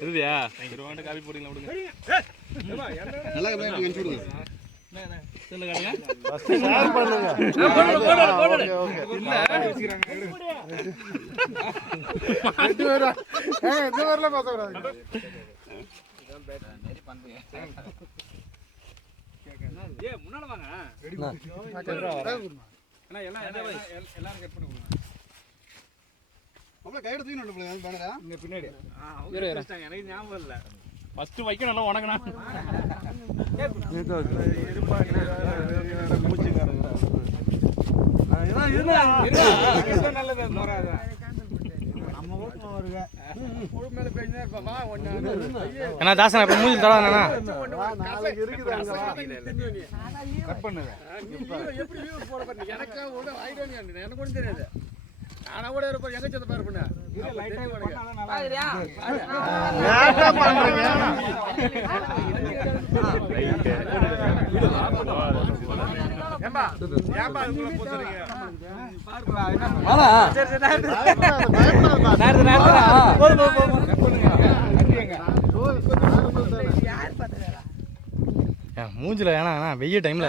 இருதியா இருவாண்ட copy போடுங்களா விடுங்க நல்லா அனுப்பிச்சு விடுங்க ஏ முன்னால வாங்க அண்ணா எல்லாம் எல்லாரும் கட் பண்ணி கொடுங்க அவ்வளோ கையோட தூக்கி நட்டு பேனரா? இங்க பின்னாடி. எனக்கு ஞாபகம் இல்ல. ஃபர்ஸ்ட் நல்லது முறை அதான். என்ன தாசனா இப்போ மூஞ்சி தடாதானா நாளைக்கு இருக்குது அங்க கட் பண்ணுங்க எனக்கு ஒன்றும் தெரியாது. ஆனா கூட எங்க பாரு பண்ண. மூஞ்சில ஏன்னா வெய்ய டைம்ல.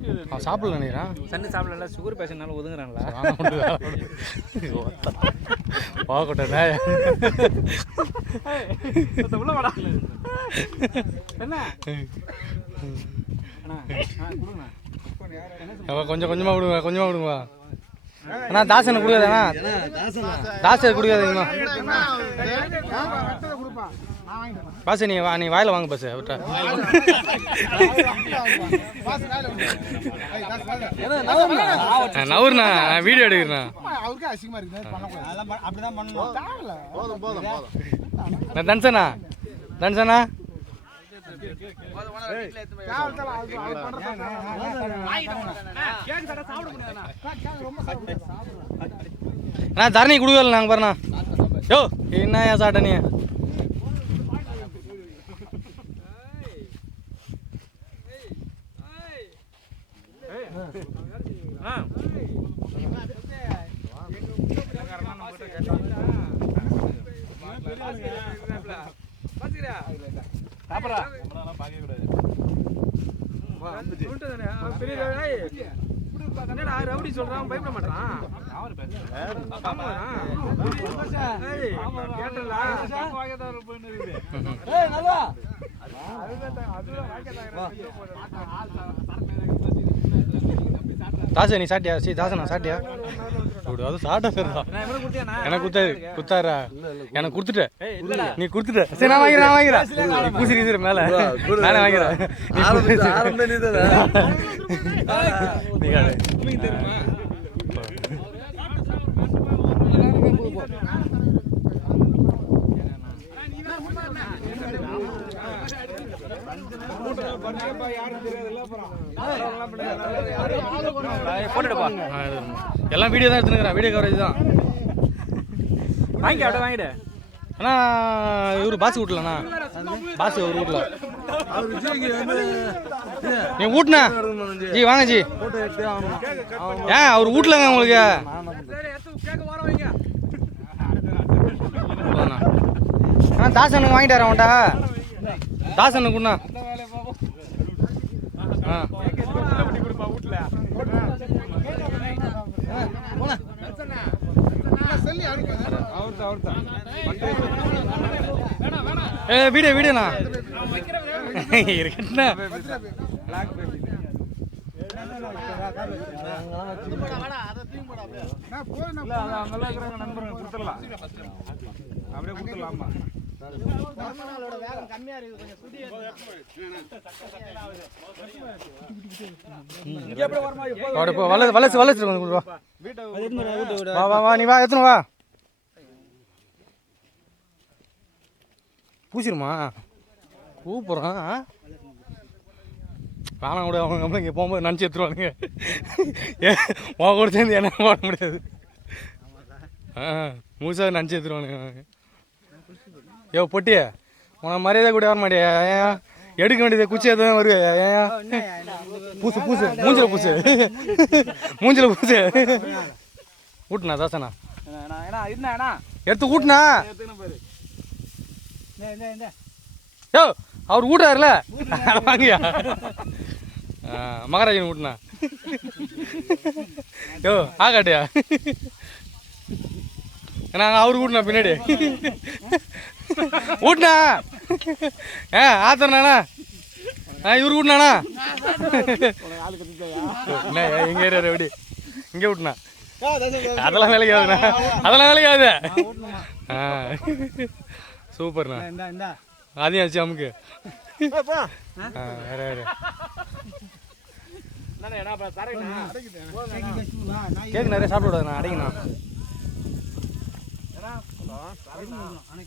அவன் சாப்பிடல நினைக்கிறான் சன்னு சாப்பிடல சுகர் பேஷண்ட்னால உள்ள வாடா என்ன கொஞ்சம் கொஞ்சமா விடுங்க கொஞ்சமா விடுங்க அண்ணா தாசனை கொடுக்காதண்ணா தாசை கொடுக்காதீங்கண்ணா பாசு நீ வா நீ வாயில் வாங்க பாசு விட்டா நவருண்ணா நான் வீடியோ எடுக்கிறேண்ணா. அவருக்கே அசிங்கமா இருக்கு அப்படிதான் பண்ணணும் போதும் போதும் போதும் தன்சனா தன்சனா? அண்ணா தரணி கொடுக்கல நாங்கள் பாருண்ணா. யோ என்னயா சாட்ட நீ என்னடா ரவுடி சொல்றான் பயப்பட மாட்டான். தாசா நீ சாட்டியா? சரி தாசனா சாட்டியா? அப்படி அது சாப்பிட்டா சரிதான் எனக்கு குத்தாரு குத்தாரா எனக்கு கொடுத்துட்ட. நீ கொடுத்துட்ட. சரி நான் வாங்கிறேன் நான் வாங்கிறேன் நீ பூசி நீசிற மேல நானே வாங்கிறேன் நீ பூசி. நீ காடு. போட்டுடுப்பா ஆ, இது. எல்லாம் வீடியோ தான் எடுத்துனுக்குறேன். வீடியோ கவரேஜ் தான். வாங்கி அப்படியே வாங்கிடு. அண்ணா இவரு பாஸ் வீட்லண்ணா பாஸ் ஒரு வீட்ல நீ ஊட்டுண்ணா. ஜி வாங்க ஜி. ஏன் அவர் வீட்லங்க உங்களுக்கு? தாசனுக்கு வாங்கிட்டாரா அவன்கிட்ட தாசனுக்கு குண்ணா ஆ ஏ வீடியோ வீடியோண்ணா இருக்கிறாங்க நண்பருங்க கொடுத்துடலாம். அப்படியே கொடுத்துடலாமா? வளர்ச்சி வளர்ச்சி வா வா வா நீ வா எத்தனை வா. பூசிருமா கூப்பிட்றான். வேணாம் கூட அவங்க கம்பளை இங்கே போகும்போது நினச்சி எடுத்துருவானுங்க. உன் கூட சேர்ந்து என்ன போட முடியாது. ஆ முழுசாக நினச்சி எடுத்துருவானுங்க. யோ பொட்டி உனக்கு மரியாதை கூட வர மாட்டியா? ஏன் எடுக்க வேண்டியது குச்சி எதுவும் வருவே ஏன் பூசு பூசு மூஞ்சில பூசு. மூஞ்சில பூசு. ஊட்டுனா தாசனா? எடுத்து ஊட்டுனா? யோ அவர் ஊட்டாருல வாங்கியா? ஆ, மகாராஜன் ஊட்டுனா. யோ ஆகாட்டியா நாங்கள் அவரு ஊட்டினா பின்னாடி. ஊட்டினா ஏ ஆத்தனாண்ணா ஆ இவரு ஊட்டினாண்ணா. என்ன எங்க ஏரியா எப்படி இங்கே ஊட்டினா அதெல்லாம் வேலைக்கு ஆகுதுண்ணா. அதெல்லாம் வேலைக்கு ஆகுது. ஆ. சூப்பர்ண்ணா. அதையும் ஆச்சு அமுக்கு. வேற வேற கேக்கு நிறைய சாப்பிட விடாதுண்ணா அடைங்கண்ணா